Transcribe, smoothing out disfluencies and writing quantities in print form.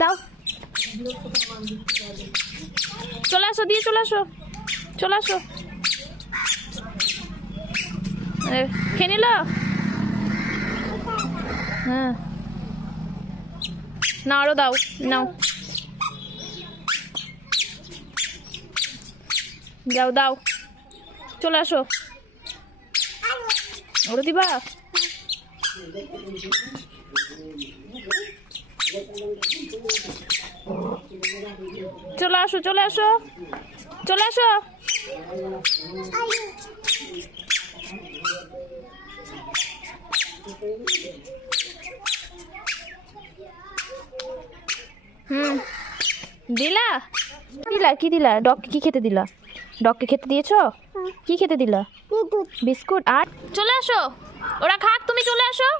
দাও, চলে আসো, দিয়ে চলে আসো, চলে আসো। খেয়ে নিল? হ্যাঁ, না আরো দাও, নাও, যাও দাও, চলে আসো। ওরা দিবা? চলে আসো, চলে আসো, চলে আসো। দিলা? দিলা কি দিলা? ডগকে কি খেতে দিলা? ডগকে খেতে দিয়েছো? কি খেতে দিলা? বিস্কুট। আর চলে আসো, ওরা খাক, তুমি চলে আসো।